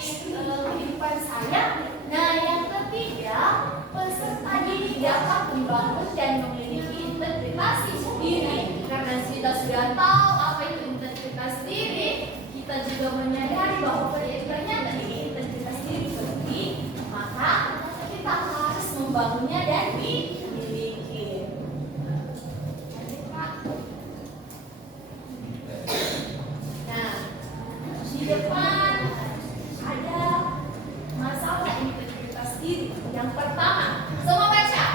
kehidupan saya. Nah, yang ketiga, peserta didik dapat membangun dan memiliki integritas diri. Karena kita sudah tahu apa itu integritas diri, kita juga menyadari bahwa ternyata ini integritas diri penting, maka kita harus membangunnya dan dimiliki. Nah, di depan ada masalah integritas diri. Yang pertama, semua baca.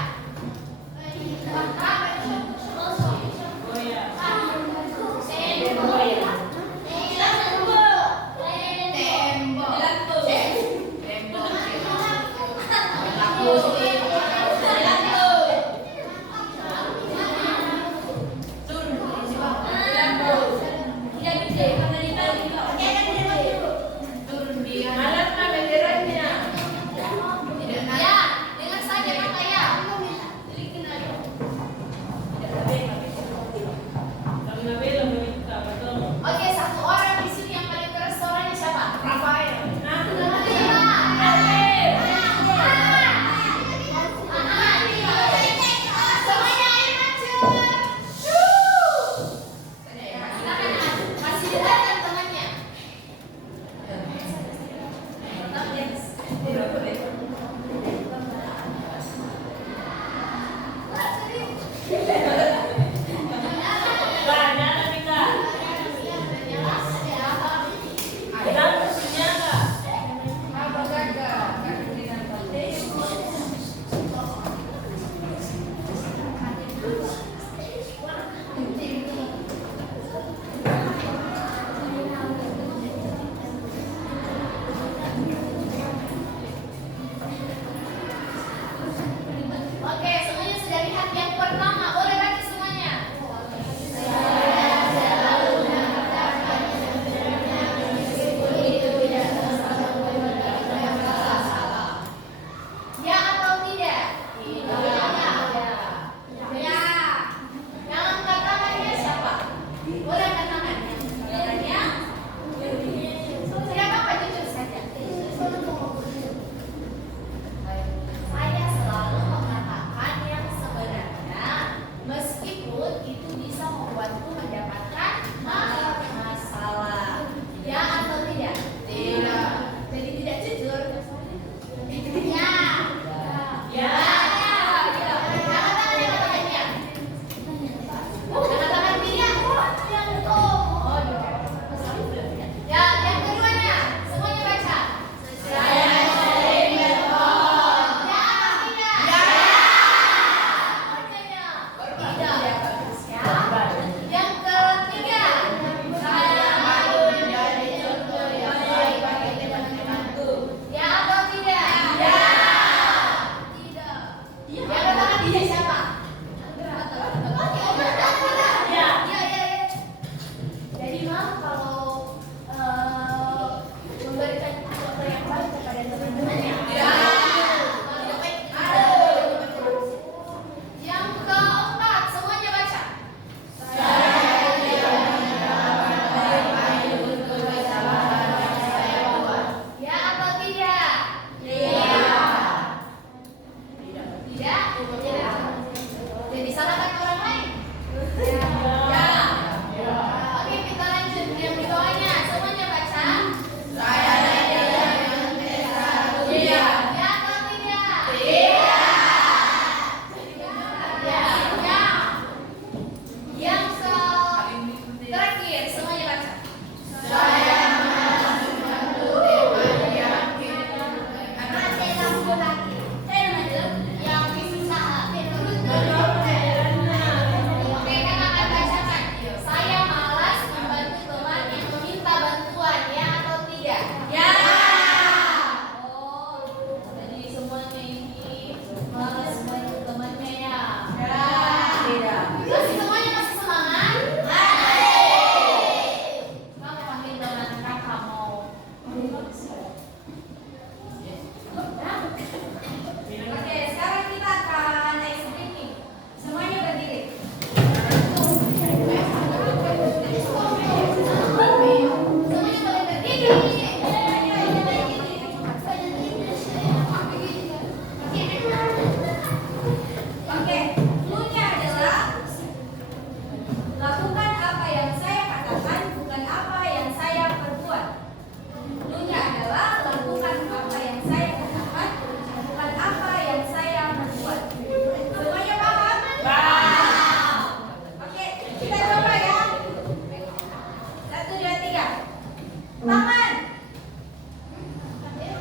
Tangan.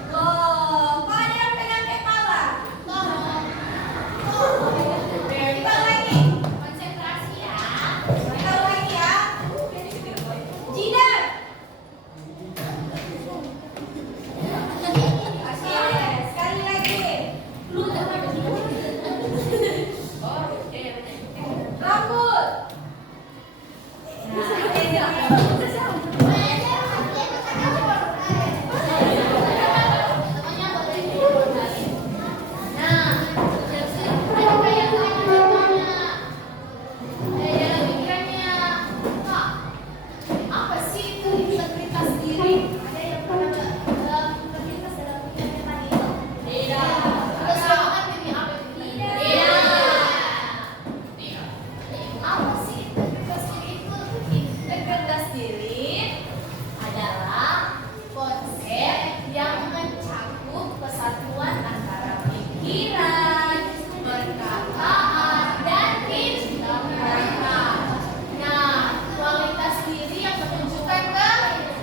Loh, kok ada yang pegang kepala? Kita lagi. Konsentrasi ya. Kita lagi ya. Jidat. Sekali lagi. Rambut. Apa sih itu integritas diri? Ada yang pernah integritas dalam pikirannya tadi itu? Tidak. Terus jawaban demi apa itu? Tidak. Apa sih integritas diri itu? Integritas diri adalah konsep yang mencakup kesatuan antara pikiran, perkataan, dan tindakan. Nah, kualitas diri yang menunjukkan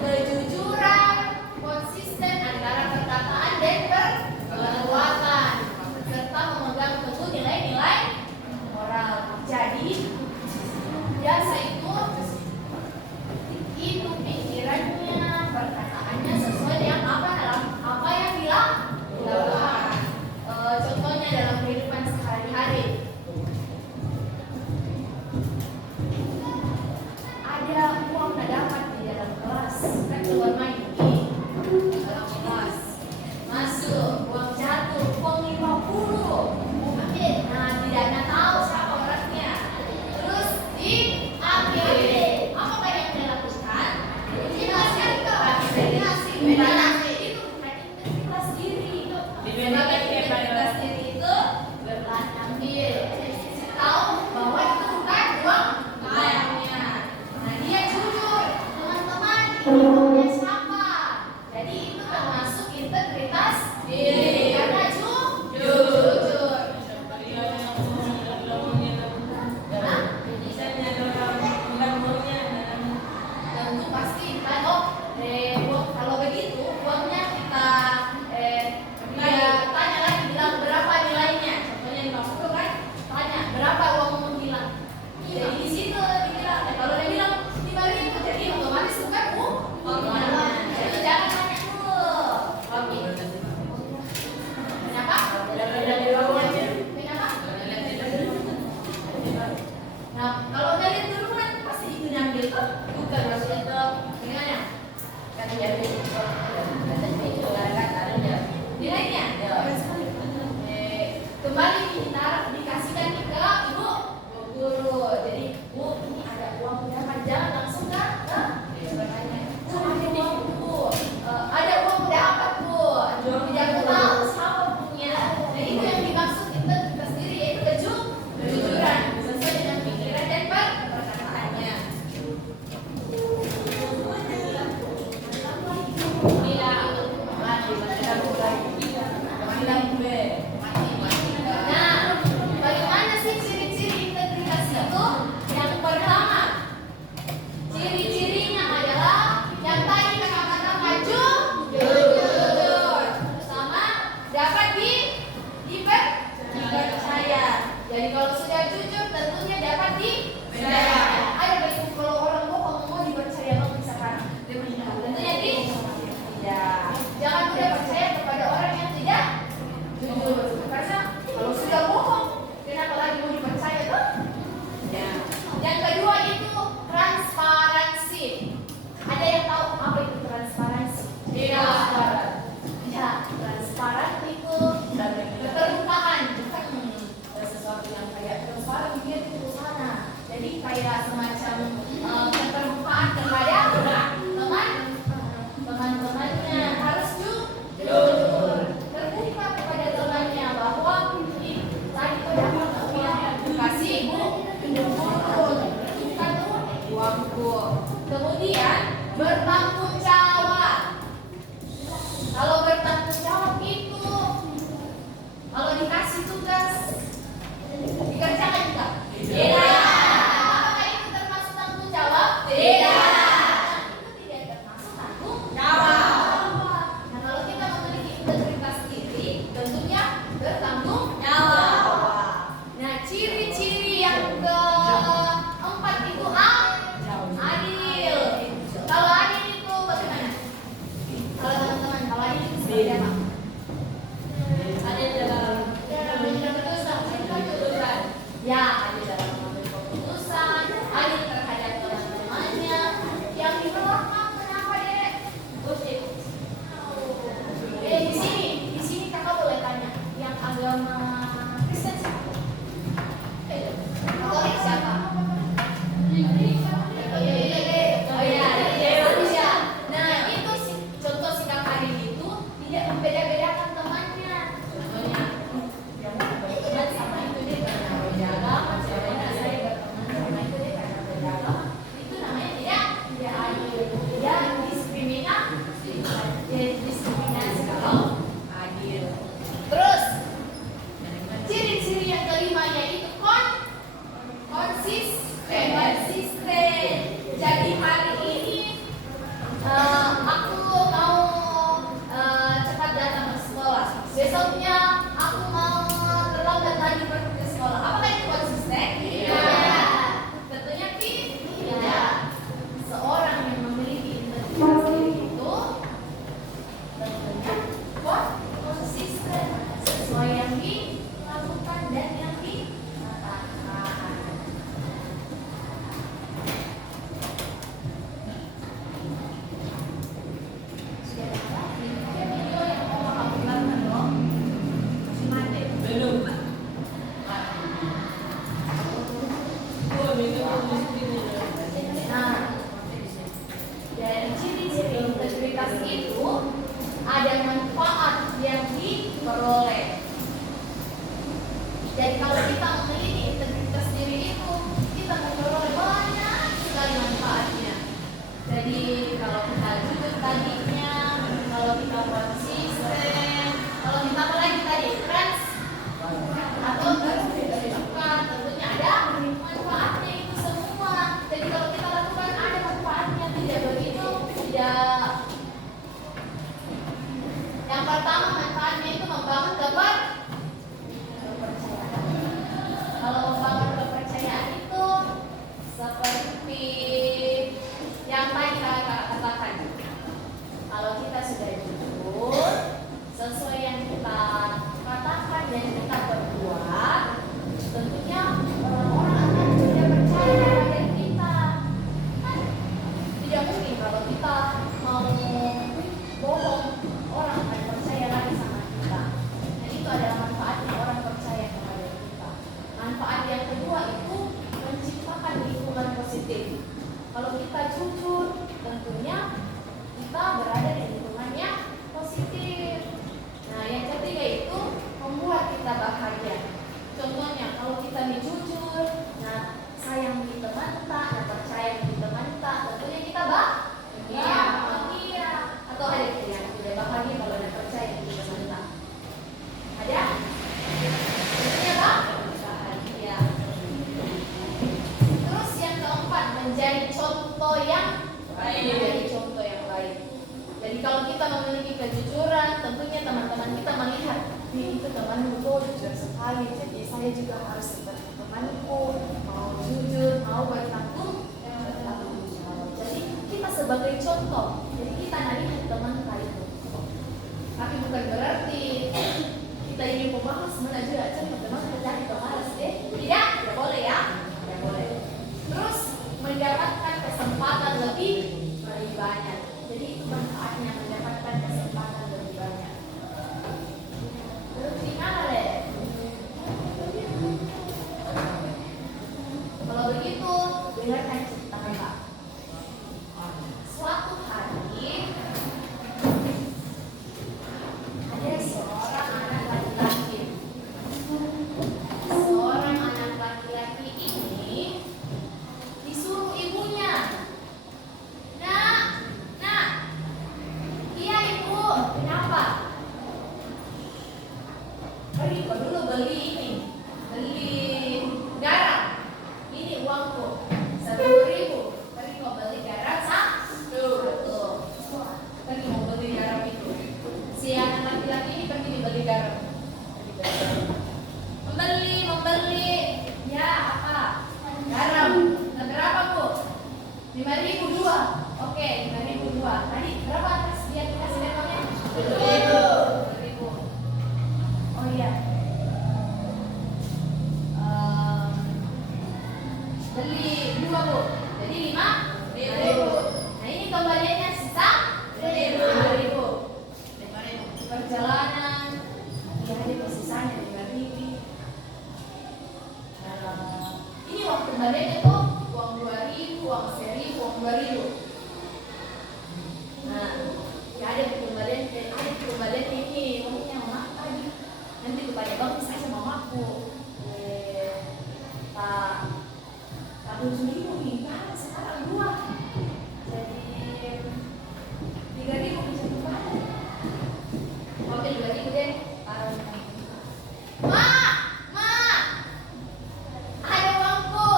kejujuran, konsisten antara perkataan dan perbuatan, serta memegang teguh nilai-nilai moral. Jadi, biasa itu pikirannya, perkataannya sesuai dengan apa yang dilakukan. Contohnya dalam kehidupan sehari-hari. Ada uang tak dapat di dalam kelas, kan keluar main di dalam kelas. Masuk, uang jatuh, uang 50. Nah, tidak tahu siapa orangnya. Terus diambil. Apa yang dia lakukan? Dijelaskan ke koordinasi. Itu bukan integritas diri. Integritas diri itu berlahan ambil. Tahu bahwa itu bukan uang kayaknya. Nah, dia jujur, teman-teman, ini uangnya siapa? Jadi itu termasuk integritas diri karena jujur. Tentu pasti kan, kalau begitu uangnya kita tanya lagi, bilang berapa nilainya. Contohnya 50 kan, tanya berapa uang menghilang. Jadi di situ dibilang, kalau dia bilang 5.000, jadi otomatis bukan uangnya. Jadi jangan tanya dulu. Kenapa? Nah, kalau udah lihat dulu kan pasti diambil tuh, bukan maksudnya tuh gimana? Kan jadi nilainya. Kembali kita dikasihkan ke ibu guru. Jadi, Bu, ini ada uang berapa? Jangan langsung ke bertanya. Bu, ada uang Bu. Ada uang berapa Bu? Tidak tahu siapa punya. Nah, itu yang dimaksud integritas diri, yaitu kejujuran sesuai dengan pikiran dan perkataannya. Nah, bagaimana sih ciri-ciri integritas itu? Yang pertama, ciri-cirinya adalah yang tadi kakak katakan jujur, sama dapat dipercaya. Jadi kalau sudah jujur, tentunya dapat dipercaya. Ada begitu kalau orang bohong mau dipercaya bang misalkan, tentunya tidak. Jangan mudah percaya kepada orang yang tidak jujur. Karena kalau sudah bohong, kenapa lagi mau dipercaya tuh? Ya. Yang kedua itu transparansi. Ada yang tahu apa itu transparansi? Tidak. Ya, transparan itu keterbukaan. Bukan sesuatu yang kayak transparan dia itu sana. Jadi kayak semacam keterbukaan terhadap teman-temannya, harus jujur, terbuka kepada temannya bahwa tadi dapat kasih Bu, pinjam guru, bukan uangku. Kemudian bertanggung jawab. Kalau bertanggung jawab itu, kalau dikasih tugas dikerjakan juga? Tidak. Apakah itu termasuk tanggung jawab? Tidak. Itu tidak termasuk tanggung jawab. itu ada manfaat yang diperoleh. Jadi kalau kita memiliki integritas diri itu, kita memperoleh banyak sekali manfaatnya. Jadi kalau kita jujur tadinya, kalau kita konsisten, kalau kita apa lagi tadi, trans atau bersuka, tentunya ada manfaatnya itu semua. Jadi kalau kita lakukan ada manfaatnya, tidak begitu, tidak. Yang pertama manfaatnya itu membangun kepercayaan. Kalau membangun kepercayaan itu seperti yang tadi kakak katakan. Kalau kita sudah jujur sesuai yang kita katakan dan kita berbuat, tentunya orang-orang akan sudah percaya pada kita. Kan tidak mungkin kalau kita mau bohong, orang akan percaya lagi sama kita. Dan itu adalah manfaatnya orang percaya kepada kita. Manfaat yang kedua itu menciptakan lingkungan positif. Kalau kita jujur, tentunya kita berada di lingkungan yang positif. Nah, yang ketiga itu membuat kita bahagia. Contohnya, kalau kita jujur, nah sayang di teman tak, dan percaya di teman tak, tentunya kita bahagia. Atau ada yang tidak bahagia kalau ada percaya di teman tak. Ada? Tentunya bahagia. Terus yang keempat, menjadi contoh yang baik. Menjadi contoh yang baik. Jadi kalau kita memiliki kejujuran, tentunya teman-teman kita melihat, itu temanku jujur sekali, jadi saya juga harus seperti temanku, mau jujur, mau bertanggung jawab. Jadi kita sebagai contoh, jadi kita melihat teman kita itu. Tapi bukan berarti kita ini pemalas, mana juga teman kita jadi pemalas deh. Tidak boleh ya, tidak boleh. Terus mendapatkan kesempatan lebih banyak. Jadi itu manfaatnya, mendapatkan kesempatan lebih banyak. Terus gimana deh? Kalau begitu, dengarkan cerita Pak. Suatu hari ada seorang anak laki-laki. Seorang anak laki-laki ini disuruh ibunya, Nak, iya ibu, kenapa? Pergi kok dulu beli ini, beli garam. Ini uangku, 10.000. Pergi kok beli garam 1. Pergi mau beli garam itu. Si anak laki-laki ini pergi beli garam. Membeli. Ya apa? Garam. Berapa bu? 5.000 2. Oke, 5.000 2. Tadi berapa atas dia dikasih levelnya? 2.000. Oh iya. Beli 2 bu. Jadi 5.000. Nah ini kembaliannya sisa 5.000. Perjalanan ya ada sisanya 5.000. Ini uang kembaliannya tuh uang 2.000, uang 1.000, uang 2.000. Nah, ya ada kembalian ini uangnya mama tadi. Nanti kepada bang saya mamaku. Tak 7.000 nih, sekarang 2. Jadi 3.000 bisa kembali. Oke 2.000 deh. Ma, ada uangku.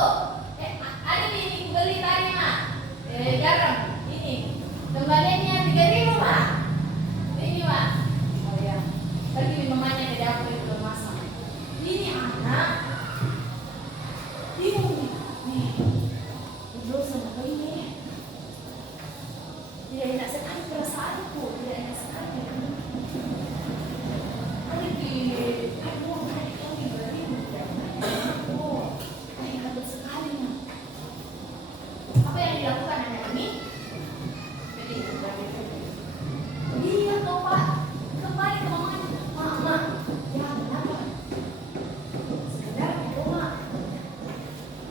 Ada ini beli tadi ma. Garam ini. Kembaliannya 3.000 ma. Ini ma. Oh ya. Pergi mamanya ke dapur itu masak. Ini anak. Bingung nih. Ibu sama ini. Tidak enak sekali perasaanku. Tidak enak sekali. Apa yang dilakukan anak ini? Iya toh pak, kembali ke mama. Ya kenapa? Sebenarnya mak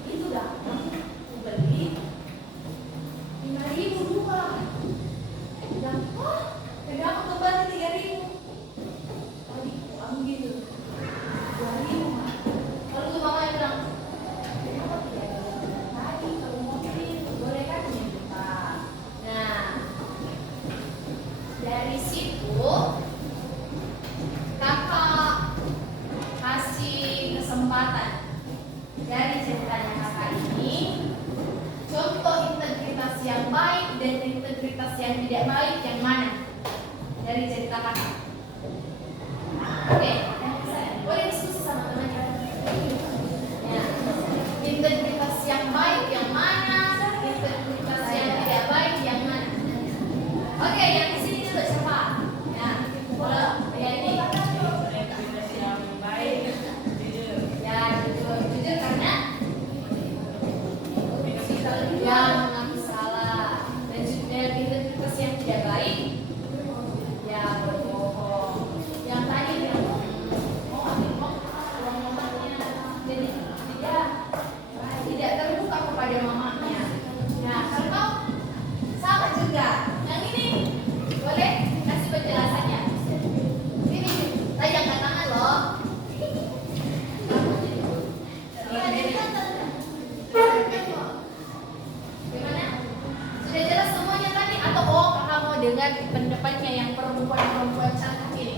itu dah beli 5.000 2. Dan dari situ kakak kasih kesempatan dari ceritanya kakak ini contoh integritas yang baik dan integritas yang tidak baik yang mana dari cerita kakak. Oke, boleh diskusi sama teman-teman. Ya. Integritas yang baik yang mana, integritas yang tidak baik yang mana. Oke, yang di sini dulu siapa? Ya, boleh. Ya ini. Integritas yang baik, jujur. Ya, jujur karena ya mengaku salah. Dan integritas yang tidak baik, ya berbohong. Yang tadi bilang mau ambil uang mamanya, jadi tidak terbuka kepada mamanya. Nah, kalau sama juga. Yang ini boleh kasih penjelasannya. Ini saya angkat tangan loh. Gimana? Sudah jelas semuanya tadi atau kakak mau dengar pendapatnya yang perempuan cantik ini?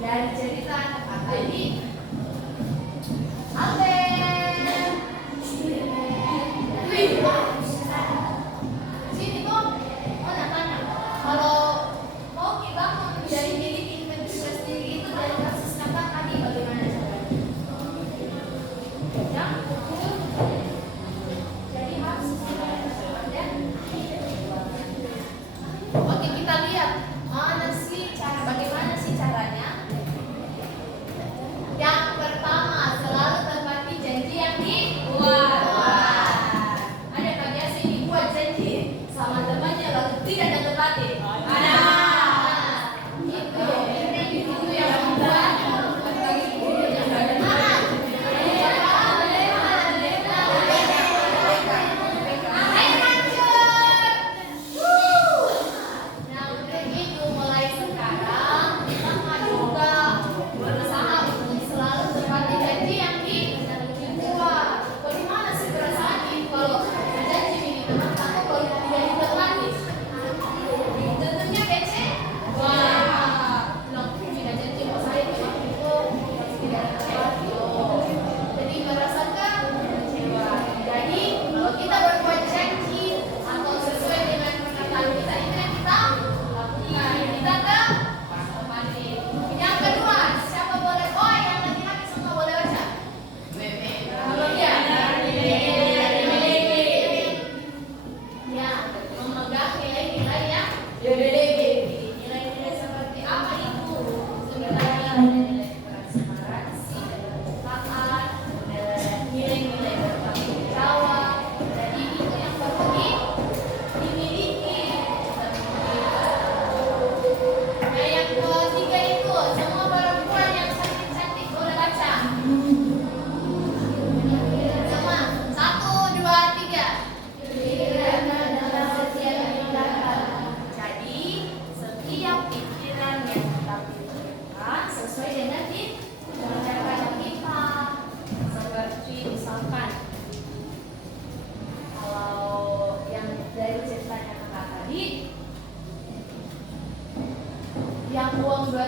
Dari cerita kakak ini, sini kok, mau tanya, kalau mau kita menjadi miliki integritas diri itu dari kasus kakak tadi bagaimana caranya? Ya, jadi harus ya. Oke, kita lihat bagaimana sih caranya. Yang pertama, selalu tepati janji yang dibuat. Ada Kak Yasi dibuat janji sama temannya lalu tidak ditepati. Ada. Itu yang membuat tentunya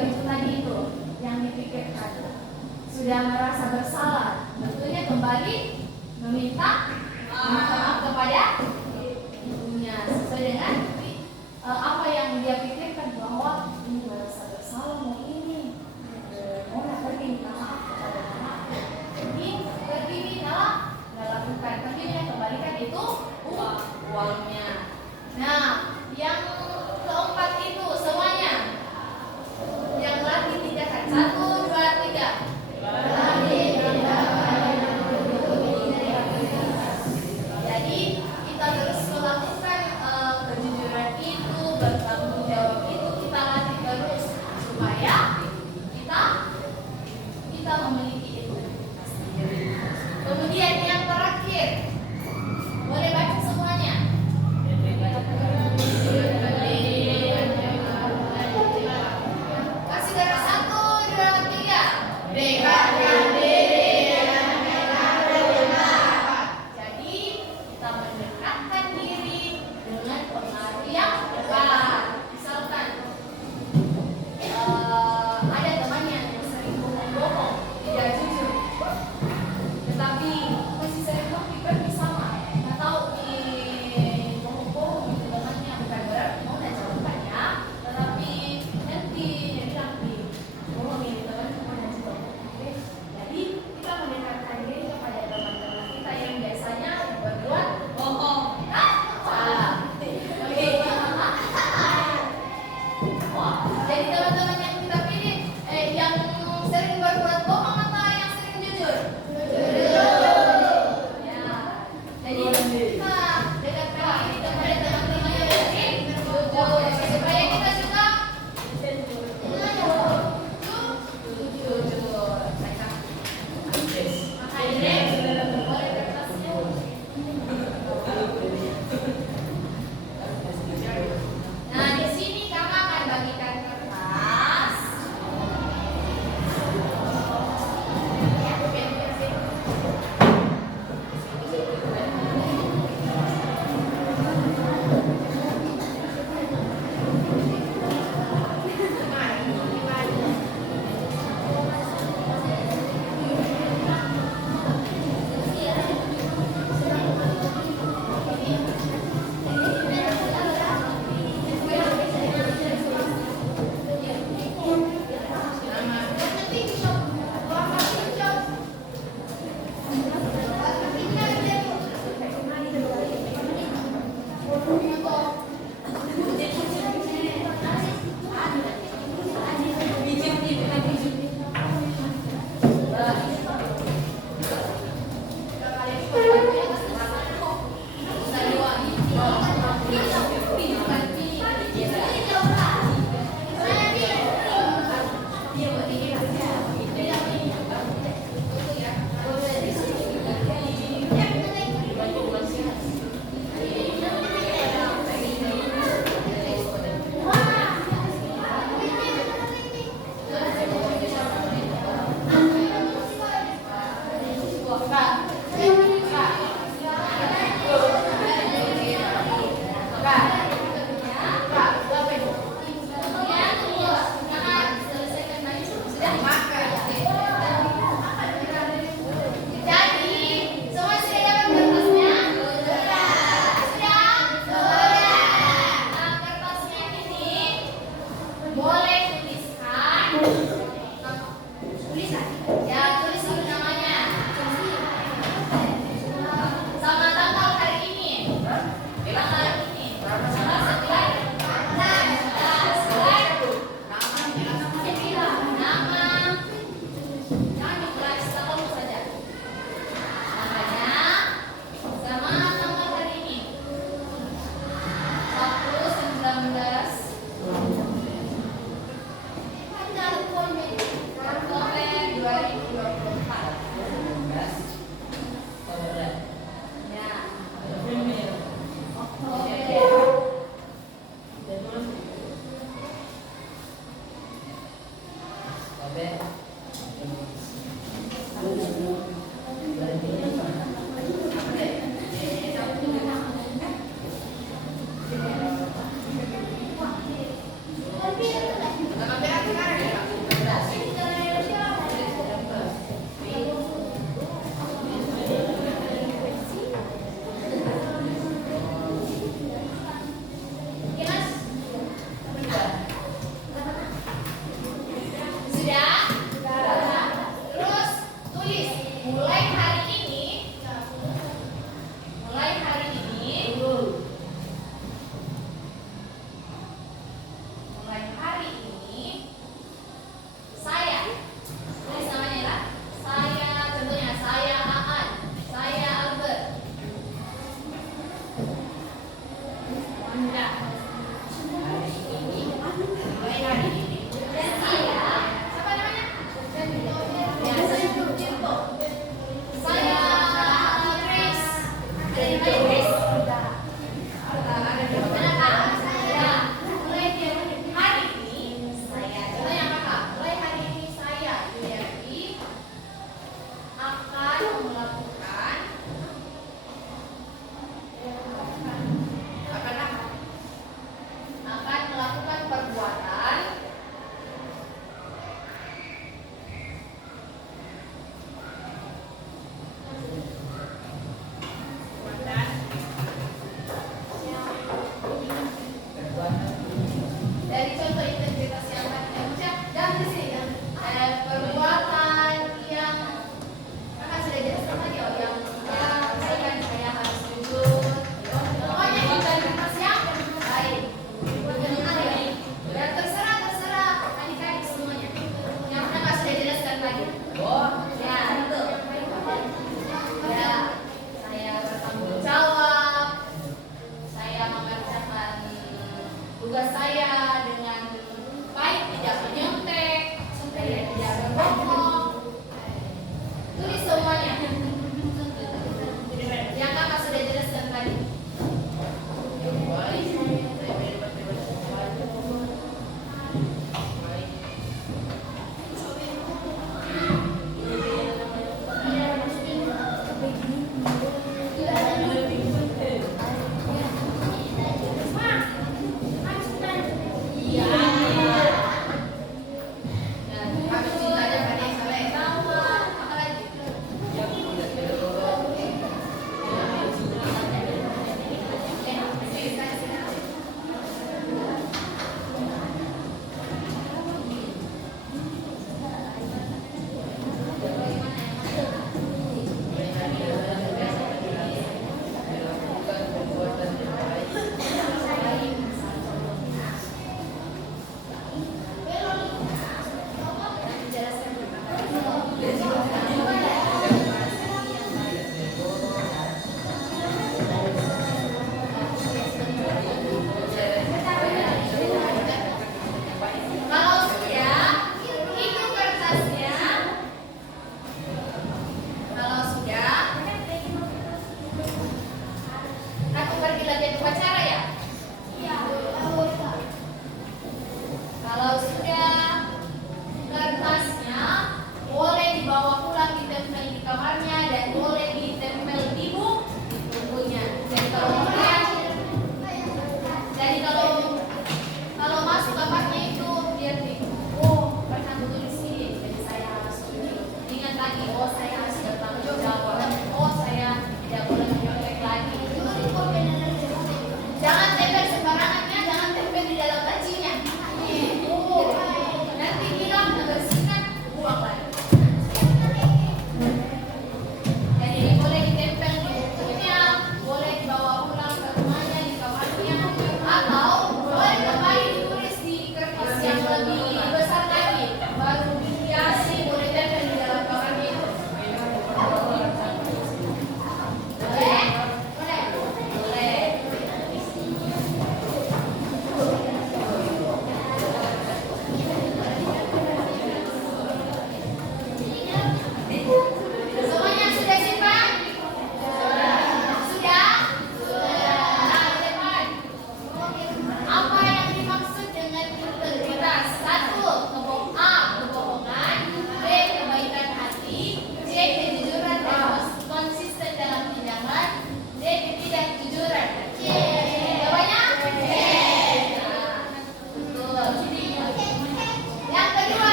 itu tadi itu yang dipikirkan. Sudah merasa bersalah, tentunya kembali meminta maaf kepada ibunya sesuai dengan apa yang dia pikirkan, bahwa ini merasa bersalah, mau ini mau pergi minta maaf kepada anakku, ini pergi minta lakukan, tapi dia kembalikan itu uangnya. Nah, yang keempat itu semuanya yang lagi tindakan 1, 2, 3. saya.